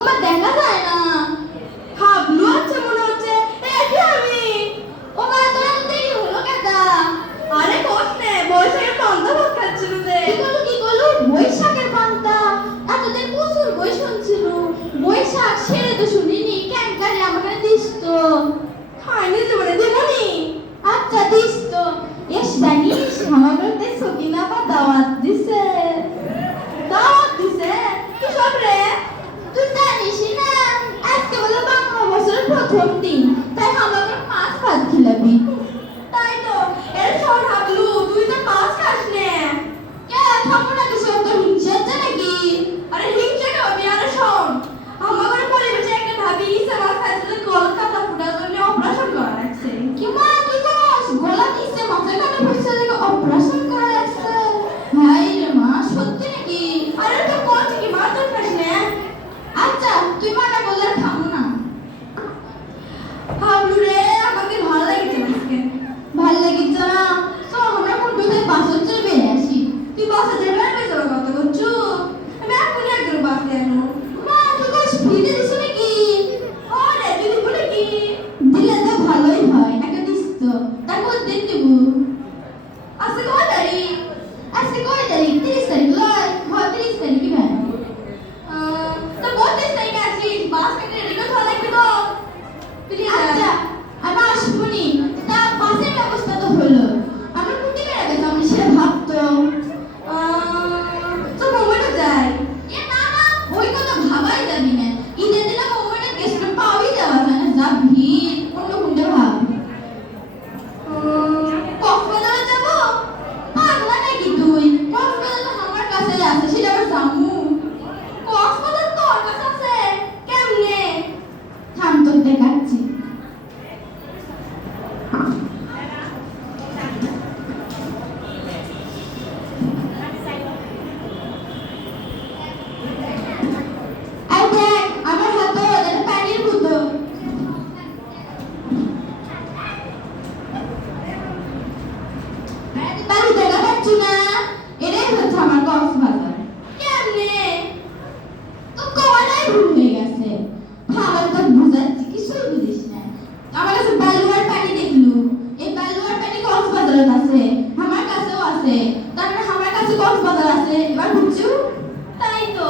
আমার দেখা যায় না। হাবলু আছে মনে হচ্ছে। কি আমি ও মা তোর এত দেরি হলো কেটা? আরে কোস নে বৈশাখের পান্তা ভাত খাচ্ছিল রে। কি করলো বৈশাখের পান্তা? এতদিন প্রচুর বই শুনছিল। বৈশাখ সেরে তো শুনিনি, কেন কারে আমাকে দিস তো। খাইনি জীবনে দেবনি। আচ্ছা দিস তো। এস জানিস আমাকে সকিনা বা দাওয়াত দিছে। দাওয়াত দিছে? কি সব রে? তুই জানিস না আজকে বলে বাংলা বছরের প্রথম দিন, তাই আমাকে মাছ ভাত খিলাবি। তাই তো এর সর হাবলু তুই তো মাছ খাস নে। কে খাবো না কিছু তো হিংসা হচ্ছে নাকি? আরে হিংসা খাবি আরে শোন, আমাদের পরিবেশে একটা ভাবি ইসে মাছ খাইছিল গলা কাটা ফুটার জন্য অপারেশন করা লাগছে। কি মা কি কস? গলা ইসে মাছের কাটা ফুটছে দেখে অপারেশন করা লাগছে? হাই রে মা সত্যি নাকি? আরে তো কোন কি মা তোর খাস নে? আচ্ছা তুই মানা বললে খাবো না। হাবলু রে আমাকে ভালো লাগছে আজকে। ভালো লাগছে না তো আমরা কোন দুধে বাসন চলে বেরিয়ে আসি। তুই বাসে যাবে না যাওয়ার কথা করছো? আমি এখন একজন বাসে আনো। মা তুই কোস ফ্রিতে দিছ নাকি? আরে তুই দিব নাকি? দিলে তো ভালোই হয়, একটা দিস তো। তারপর দিন দিব। আজকে কয় তারিখ? আজকে কয় তারিখ? 30 তারিখ লয়। হ্যাঁ 30 তারিখ কি ভাই? তো 32 তারিখে আসিস, বাস কেটে রেডি করে থাকা লাগবে তো। আচ্ছা আমি আসবো নি। তা বাসের ব্যবস্থা তো হলো, আমরা কোথা থেকে গেছে আমরা সেটা ভাবতো। তো মোবাইলে যাই। না না ওই কথা ভাবাই যাবি না। ঈদের দিনে মোবাইলে গেস্ট পাওয়াই যাওয়া যায় না, যা ভিড়। অন্য কোনটা ভাব। কক্সবাজারে যাবো? পাগলা নাকি তুই? কক্সবাজার তো আমার কাছে আছে, সেটা আবার যাবো। কক্সবাজার তোর কাছে আছে কেমনে? থাম তোর দেখাচ্ছি। এই দেখ আমার হাতে এটা পানির বোতল। পানি দেখা পাচ্ছি না? এটাই হচ্ছে আমার কক্সবাজার। কেমনে? তো কয়টাই ভুল হয়ে গেছে। খাবার তো বুঝাচ্ছি কিছুই বুঝিস না। আমার কাছে বালুয়ার পানি দেখলু, এই বালুয়ার পানি কক্সবাজারে আছে, আমার কাছেও আছে। তার মানে আমার কাছে কক্সবাজার আছে, এবার বুঝছো? তাই তো।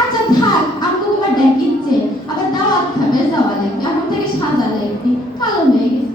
আচ্ছা থাক, আমাকে তোমার ডাকিচ্ছে, আবার দাওয়াত খাবে যাওয়া লাগবে, এখন থেকে সাজা লাগবে, কালো হয়ে গেছে।